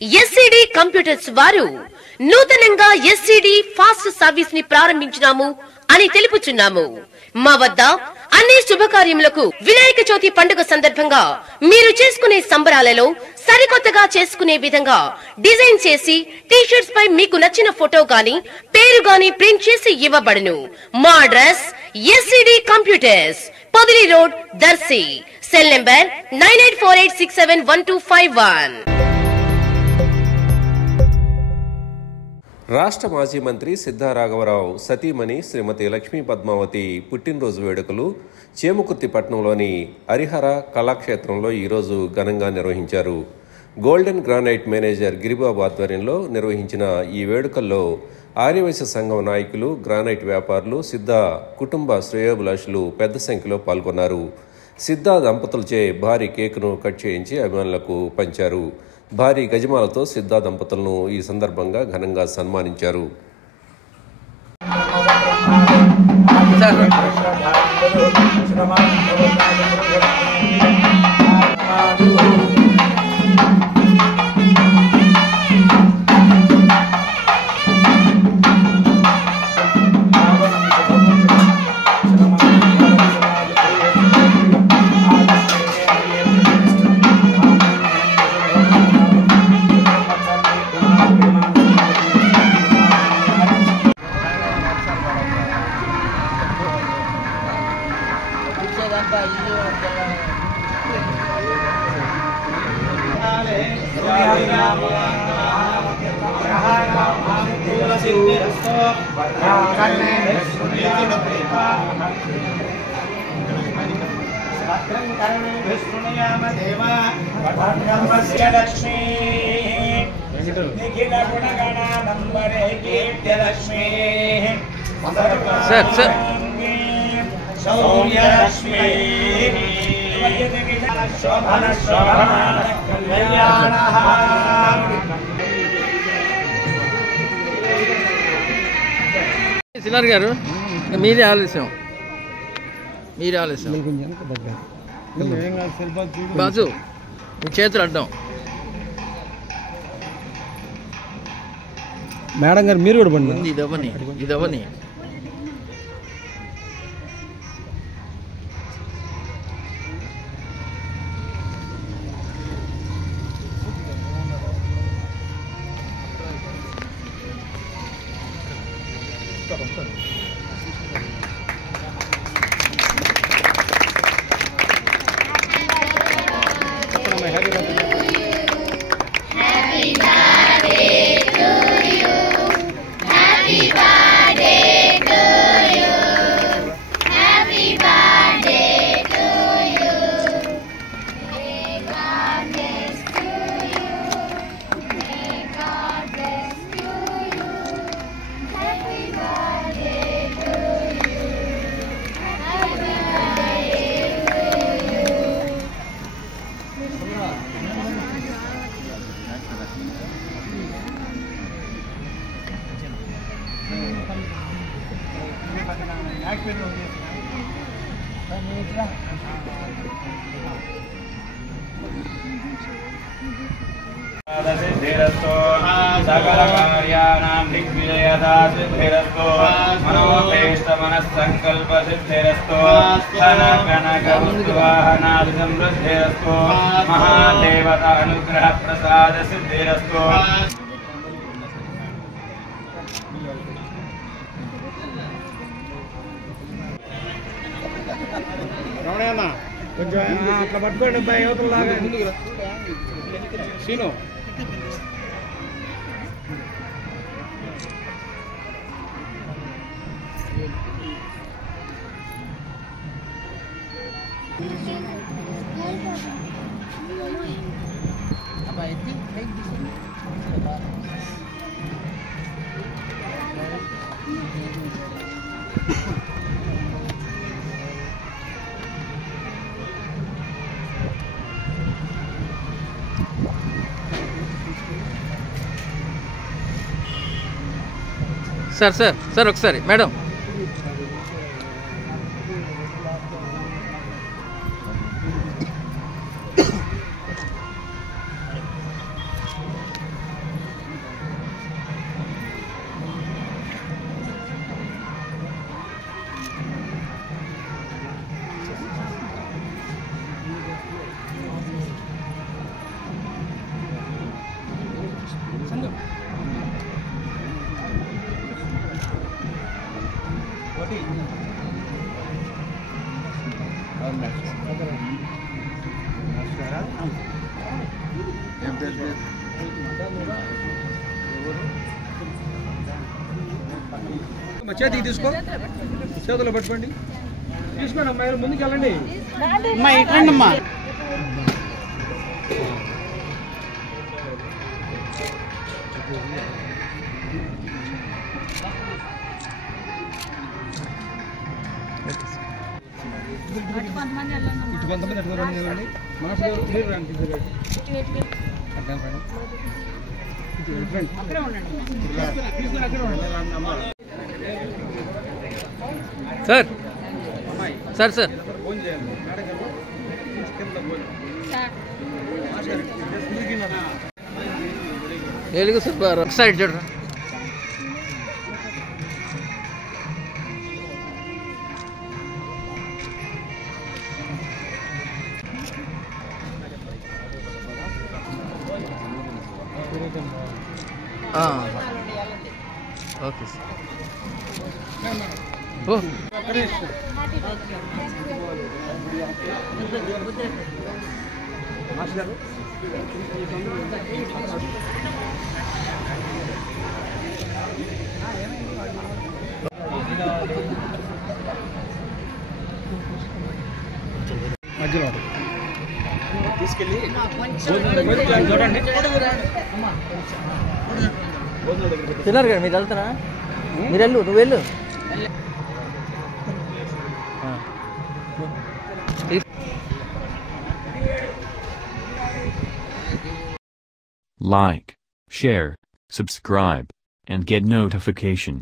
SCD computers వారు నూతనంగా SCD fast service ని ప్రారంభించినాము అని తెలుపుచున్నాము. మా వద్ద అన్ని శుభకార్యములకు వినాయక చవితి పండుగ సందర్భంగా మీరు చేసుకునే సంబరాలలో సరికొత్తగా చేసుకునే విధంగా డిజైన్ చేసి టీ-షర్ట్స్ పై మీకు నచ్చిన ఫోటో గాని పేరు గాని ప్రింట్ చేసి ఇవ్వబడును. మా address SCD computers, Podili road, Darsi. Cell number 9848671251. రాష్ట్ర మాజీ మంత్రి సిద్ధా రాఘవరావు సతీమణి శ్రీమతి లక్ష్మీ పద్మావతి పుట్టినరోజు వేడుకలు చేమకుర్తి పట్టణంలోని హరిహర కళాక్షేత్రంలో ఈరోజు ఘనంగా నిర్వహించారు. గోల్డెన్ గ్రానైట్ మేనేజర్ గిరిబాబు ఆధ్వర్యంలో నిర్వహించిన ఈ వేడుకల్లో ఆర్యవైశ్య సంఘం నాయకులు, గ్రానైట్ వ్యాపారులు, సిద్ధా కుటుంబ శ్రేయోభిలాషులు పెద్ద సంఖ్యలో పాల్గొన్నారు. సిద్ధా దంపతులచే భారీ కేకును కట్ చేయించి అభిమానులకు పంచారు. భారీ గజమాలతో సిద్ధా దంపతులను ఈ సందర్భంగా ఘనంగా సన్మానించారు. సినార్ గారు మీరే ఆలస్యం బాజు చేతులు అడ్డం. మేడం గారు మీరు కూడా పండి ఇదవని सिद्धिरस्तु सकल कार्याणां दिग्विजयता सिद्धिरस्तु मनोभीष्टमनस्संकल्प सिद्धिरस्तु धन कनक वस्तुवाहनादि समृद्धिरस्तु महादेवता अनुग्रह प्रसाद सिद्धिरस्तु. రమణయ్యన్నా కొంచెం అట్లా పట్టుకోండి అబ్బాయి, యువతలాగా సీను. సార్ ఒకసారి మేడం. చేతికి తీసుకో, చేతులు పట్టుకోండి, తీసుకోండి అమ్మాయి ముందుకు వెళ్ళండి. అమ్మా ఇట్లండి అమ్మా. ఇటు కొంతమంది అటు వెళ్ళండి. మనసు మీరు రండి. Sir sir sir Telugu sir ఒక సైడ్ చూడరా. Okay sir. ఓ మధ్యలో తీసుకెళ్ళి తిన్నారు కదా, మీరు వెళ్తారా? మీరు వెళ్ళు, నువ్వు వెళ్ళు. Like, share, subscribe, and get notification.